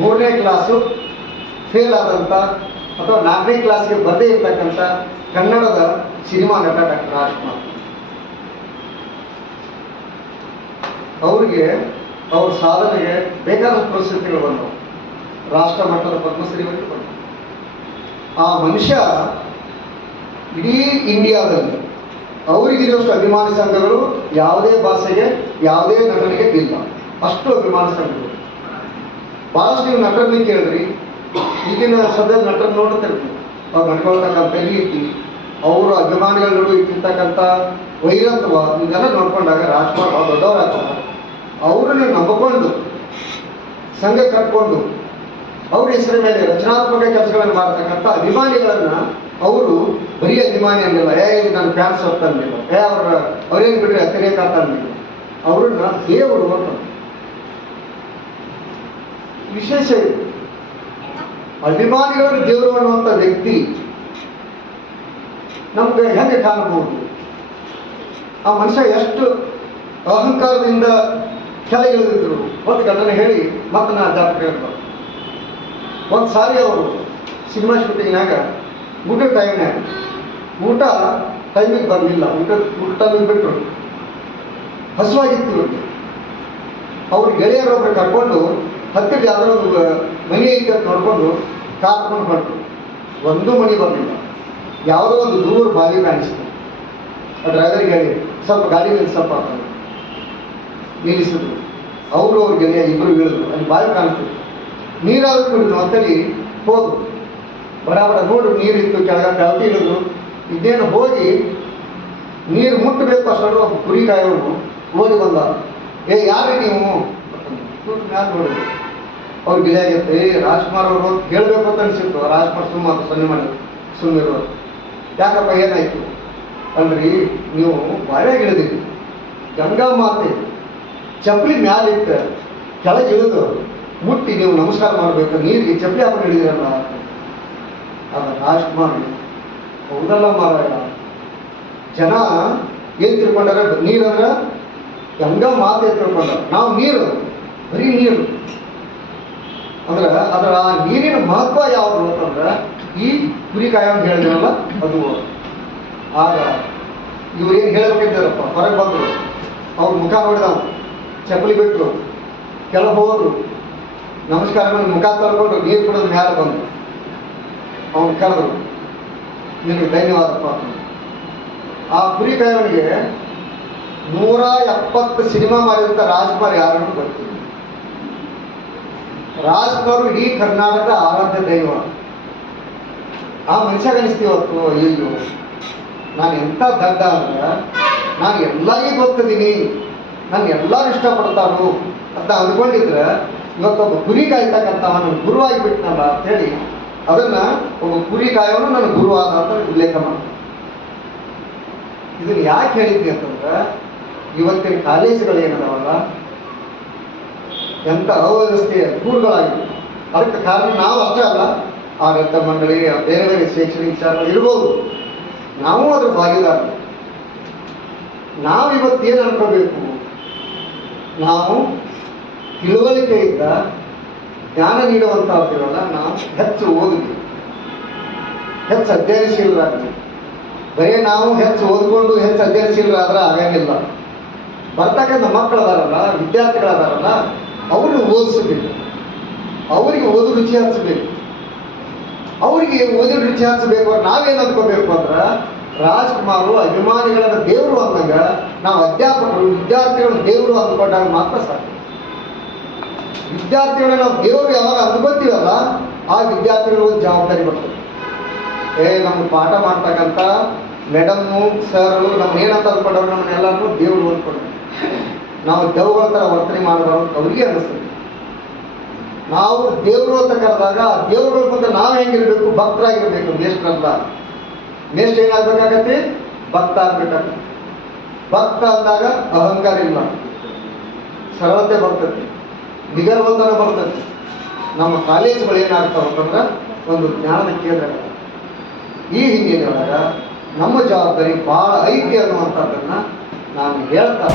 ಮೂರನೇ class fail ಆದಂಥ ಅಥವಾ ನಾಲ್ಕನೇ ಕ್ಲಾಸ್ಗೆ ಬರದೇ ಇರತಕ್ಕಂಥ ಕನ್ನಡದ ಸಿನಿಮಾ ನಟ ಡಾಕ್ಟರ್ ರಾಜ್ಕುಮಾರ್. ಅವ್ರಿಗೆ ಅವ್ರ ಸಾಧನೆಗೆ ಬೇಕಾದ ಪರಿಸ್ಥಿತಿಗಳು ಬಂದವು ರಾಷ್ಟ್ರ ಮಟ್ಟದ ಪದ್ಮಶ್ರೀ ಬಂದವು ಆ ಮನುಷ್ಯ ಇಡೀ ಇಂಡಿಯಾದಲ್ಲಿ ಅವರಿಗಿರುವಷ್ಟು ಅಭಿಮಾನಿ ಸಂಘಗಳು ಯಾವುದೇ ಭಾಷೆಗೆ, ಯಾವುದೇ ನಟನೆಗೆ ಇಲ್ಲ. ಅಷ್ಟು ಅಭಿಮಾನಿ ಸಂಘಗಳು. ಭಾಳಷ್ಟು ನೀವು ನಟರನ್ನ ಈಗಿನ ಸದ್ಯದ ನಟರನ್ನ ನೋಡ್ತಿರ್ತೀವಿ ಅವ್ರು ನಡ್ಕೊಳ್ತಕ್ಕಂಥ ರೀತಿ ಅವರ ಅಭಿಮಾನಿಗಳ ನಡುವೆ ಇಟ್ಟಿರ್ತಕ್ಕಂಥ ವೈರತ್ವ ಇದೆಲ್ಲ ನೋಡ್ಕೊಂಡಾಗ ರಾಜ್ಕುಮಾರ್ ದೊಡ್ಡವರಾಗ್ತಾರೆ ಅವರನ್ನು ನಂಬಿಕೊಂಡು ಸಂಘ ಕಟ್ಕೊಂಡು ಅವ್ರ ಹೆಸರ ಮೇಲೆ ರಚನಾತ್ಮಕ ಕೆಲಸಗಳನ್ನು ಮಾಡ್ತಕ್ಕಂಥ ಅಭಿಮಾನಿಗಳನ್ನ ಅವರು ಬರೀ ಅಭಿಮಾನಿ ಅಂದಿಲ್ಲ ಏ, ಇದು ನನ್ನ ಫ್ಯಾನ್ಸ್ ಅಂದಿಲ್ಲ ಏ, ಅವ್ರ, ಅವ್ರೇನು ಬಿಡ್ರಿ ಅತಿರೇಕ ಅಂತ ಅಂದಿಲ್ಲ ಅವ್ರನ್ನ ದೇವರು ಅಂತ ವಿಶೇಷ ಇದೆ. ಅಭಿಮಾನಿಗಳು ದೇವರು ಅನ್ನುವಂಥ ವ್ಯಕ್ತಿ ನಮ್ಗೆ ಹೆಂಗೆ ಕಾಣಬಹುದು? ಆ ಮನುಷ್ಯ ಎಷ್ಟು ಅಹಂಕಾರದಿಂದ ಕೆಳಗಿಳಿದಿದ್ರು? ಒಂದು ಘಟನೆ ಹೇಳಿ ಮತ್ತೆ ನಾ ಅಧ್ಯಾಪಕ ಹೇಳ್ತಾರೆ ಒಂದು ಸಾರಿ ಅವರು ಸಿನಿಮಾ ಶೂಟಿಂಗ್ನಾಗ ಊಟದ ಟೈಮ್ನಾಗ ಊಟ ಟೈಮಿಗೆ ಬಂದಿಲ್ಲ. ಊಟ ಊಟ ಬಿಟ್ಟರು ಹಸುವಾಗಿತ್ತು ಅವ್ರ ಗೆಳೆಯರೊಬ್ಬರು ಕರ್ಕೊಂಡು ಹತ್ತಿರ ಯಾವುದೋ ಒಂದು ಮನೆ ಐತೆ ಅಂತ ನೋಡ್ಕೊಂಡು ಕಾರ್ಕೊಂಡು ಹೊರಟು. ಒಂದು ಮನೆ ಬರಲಿಲ್ಲ. ಯಾವುದೋ ಒಂದು ದೂರ ಬಾವಿ ಕಾಣಿಸ್ತು. ಆ ಡ್ರೈವರ್ಗೆ ಹೇಳಿ, ಸ್ವಲ್ಪ ಗಾಡಿ ನಿಲ್ಲಿಸಪ್ಪ ಅಂತ ನಿಲ್ಲಿಸಿದ್ರು. ಅವರು ಅವ್ರ ಗೆಳೆಯ ಇಬ್ಬರು ಇಳಿದ್ರು ಅಲ್ಲಿ ಬಾವಿ ಕಾಣಿಸ್ತು. ನೀರಾದ್ರೂ ಕುಡಿದ್ರು ಅಂತಲ್ಲಿ ಹೋದ್ರು. ಬರಾಬರ ನೋಡು ನೀರಿತ್ತು ಕೆಳಗ ಕೆಳಗೆ ಇಳಿದ್ರು. ಇದೇನು ಹೋಗಿ ನೀರು ಮುಟ್ಟಬೇಕು ಅಷ್ಟು ಕುರಿ ಕಾಯೋರು ಓಡಿ ಬಂದ. ಏ ಯಾರೇ ನೀವು? ನೋಡಿದ್ರು ಅವ್ರ ಇದಾಗೈತಿ ರಾಜ್ಕುಮಾರ್ ಅವರು ಅಂತ ಹೇಳ್ಬೇಕು ಅಂತ ಅನ್ಸಿತ್ತು. ರಾಜ್ಕುಮಾರ್ ಸುಮ್ಮ ಅಂತ ಸನ್ನೆ ಮಾಡಿ ಸುಮ್ಮನಿರು ಯಾಕಪ್ಪ ಏನಾಯ್ತು? ಅಲ್ರಿ ನೀವು ಬಾಯಾಗ ಇಳಿದಿರಿ. ಗಂಗಾ ಮಾತೆ ಚಪ್ಪಲಿ ಮ್ಯಾಲಿಟ್ಟ ಕೆಳಗೆ ಇಳಿದು ಮುಟ್ಟಿ ನೀವು ನಮಸ್ಕಾರ ಮಾಡಬೇಕು. ನೀರಿಗೆ ಚಪ್ಪಲಿ ಹಾಕೊಂಡು ಹಿಡಿದಿರಲ್ಲ ಅದ ರಾಜ್ಕುಮಾರ್, ಹೌದಲ್ಲ ಮಾರಾಯ. ಜನ ಏನ್ ತಿಳ್ಕೊಂಡಾರ? ನೀರಂದ್ರ ಗಂಗಾ ಮಾತೆ ತಿಳ್ಕೊಂಡಾರ. ನಾವು ನೀರು, ಬರೀ ನೀರು. ಅಂದ್ರೆ ಅದರ ಆ ನೀರಿನ ಮಹತ್ವ ಯಾವುದು ಅಂತಂದ್ರೆ ಈ ಕುರಿಕಾಯ ಅಂತ ಹೇಳಿದ್ರಲ್ಲ, ಅದು. ಆಗ ಇವ್ರು ಏನು ಹೇಳ್ಬೇಕಿದ್ದಾರಪ್ಪ? ಹೊರಗೆ ಬಂದರು. ಅವ್ರ ಮುಖ ನೋಡಿದ ಚಪ್ಪಲಿ ಬಿಟ್ಟರು ಕೆಲ ನಮಸ್ಕಾರ ಮಾಡಿ ಮುಖ ತರ್ಕೊಂಡು ನೀರು ಕುಡಿದ ಮ್ಯಾಲ ಬಂದ್ರು. ಅವನು ಕರೆದ್ರು, ನಿನಗೆ ಧನ್ಯವಾದಪ್ಪ. ಆ ಕುರಿಕಾಯವನಿಗೆ ನೂರ ಎಪ್ಪತ್ತು ಸಿನಿಮಾ ಮಾಡಿದಂಥ ರಾಜ್ಕುಮಾರ್ ಯಾರನ್ನು ಗೊತ್ತಿಲ್ಲ. ರಾಜ್ಕುಮಾರ್ ಈ ಕರ್ನಾಟಕದ ಆರಾಧ್ಯ ದೈವ. ಆ ಮನುಷ್ಯ ಅನಿಸ್ತೀವತ್ತು ಅಯ್ಯೋ ನಾನು ಎಂಥ ದಡ್ಡ ಅಂದ್ರೆ, ನಾನು ಎಲ್ಲರಿಗೂ ಗೊತ್ತಿದ್ದೀನಿ, ನಾನು ಎಲ್ಲರೂ ಇಷ್ಟಪಡ್ತಾರು ಅಂತ ಅಂದ್ಕೊಂಡಿದ್ರೆ ಇವತ್ತೊಬ್ಬ ಕುರಿ ಕಾಯ್ತಕ್ಕಂಥವ ನನ್ನ ಗುರುವಾಗಿ ಅಂತ ಹೇಳಿ, ಅದನ್ನ ಒಬ್ಬ ಕುರಿ ಕಾಯೋನು ನನ್ನ ಗುರುವಾದ ಅಂತ ಉಲ್ಲೇಖ ಮಾಡ್ತಾರೆ. ಇದನ್ನ ಯಾಕೆ ಹೇಳಿದ್ವಿ ಅಂತಂದ್ರೆ, ಇವತ್ತಿನ ಕಾಲೇಜುಗಳು ಏನದಾವಲ್ಲ ಎಂಥ ಅವ್ಯವಸ್ಥೆಯ ದೂರುಗಳಾಗಿವೆ ಅದಕ್ಕೆ ಕಾರಣ ನಾವು ಅಷ್ಟೇ ಅಲ್ಲ ರಕ್ತ ಮಂಡಳಿ ಬೇರೆ ಬೇರೆ ಶೈಕ್ಷಣಿಕ ವಿಚಾರ ಇರ್ಬೋದು. ನಾವು ಅದ್ರ ಭಾಗಿದಾರ. ನಾವು ಇವತ್ತು ಏನು ಅನ್ಕೋಬೇಕು? ನಾವು ತಿಳುವಳಿಕೆಯಿಂದ ಜ್ಞಾನ ನೀಡುವಂಥವ್ರಲ್ಲ ನಾವು ಹೆಚ್ಚು ಓದಿದ್ವಿ ಹೆಚ್ಚು ಅಧ್ಯಯನಶೀಲರಾಗ್ತೀವಿ ಬರೀ ನಾವು ಹೆಚ್ಚು ಓದ್ಕೊಂಡು ಹೆಚ್ಚು ಅಧ್ಯಯನಶೀಲರಾದ್ರೆ ಆಗಂಗಿಲ್ಲ. ಬರ್ತಕ್ಕಂಥ ಮಕ್ಕಳದಾರಲ್ಲ, ವಿದ್ಯಾರ್ಥಿಗಳದಾರಲ್ಲ ಅವ್ರನ್ನ ಓದಿಸಬೇಕು. ಅವರಿಗೆ ಓದು ರುಚಿ ಹಚ್ಚಬೇಕು ಅವರಿಗೆ ಓದಿ ರುಚಿ ಹಚ್ಚಬೇಕು ನಾವೇನು ಅನ್ಕೋಬೇಕು ಅಂದ್ರೆ ರಾಜ್ಕುಮಾರು ಅಭಿಮಾನಿಗಳನ್ನ ದೇವರು ಅಂದಾಗ ನಾವು ಅಧ್ಯಾಪಕರು, ವಿದ್ಯಾರ್ಥಿಗಳು ದೇವರು ಅಂದ್ಕೊಂಡಾಗ ಮಾತ್ರ ಸಾಕು. ವಿದ್ಯಾರ್ಥಿಗಳನ್ನ ನಾವು ದೇವರು ಯಾವಾಗ ಅಂದ್ಕೋತೀವಲ್ಲ, ಆ ವಿದ್ಯಾರ್ಥಿಗಳು ಒಂದು ಜವಾಬ್ದಾರಿ ಬರ್ತದೆ. ಏ, ನಮ್ಗೆ ಪಾಠ ಮಾಡ್ತಕ್ಕಂಥ ಮೇಡಮ್ಮು ಸರ್ ನಮ್ಗೆ ಏನಂತ ಅಂದ್ಕೊಂಡವ್ರು ನಮ್ಮನ್ನೆಲ್ಲರೂ ದೇವರು ಅಂದ್ಕೊಂಡ್ರು. ನಾವು ದೇವ್ಗಳ ಥರ ವರ್ತನೆ ಮಾಡೋದು ಅಂತ ಅವ್ರಿಗೆ ಅನಿಸ್ತದೆ. ನಾವು ದೇವರು ಅಂತ ಕರೆದಾಗ ದೇವರ ಮುಂದೆ ನಾವು ಹೆಂಗಿರ್ಬೇಕು ಭಕ್ತರಾಗಿರ್ಬೇಕು, ಮೇಷ್ಟ್ರಲ್ಲ. ಮೇಷ್ಟ್ರ ಏನಾಗ್ಬೇಕಾಗತ್ತೆ? ಭಕ್ತ ಆಗ್ಬೇಕಾಗತ್ತೆ. ಭಕ್ತ ಅಂದಾಗ ಅಹಂಕಾರ ಇಲ್ಲ. ಸರಳತೆ ಬರ್ತದೆ. ನಿಗರ್ವಂತನ ಬರ್ತದೆ. ನಮ್ಮ ಕಾಲೇಜುಗಳು ಏನಾಗ್ತಾವ ಅಂತಂದ್ರೆ ಒಂದು ಜ್ಞಾನದ ಕೇಂದ್ರ ಈ ಹಿನ್ನೆಲೆಯೊಳಗ ನಮ್ಮ ಜವಾಬ್ದಾರಿ ಬಹಳ ಐತಿ ಅನ್ನುವಂಥದ್ದನ್ನ ನಾನು ಹೇಳ್ತಾ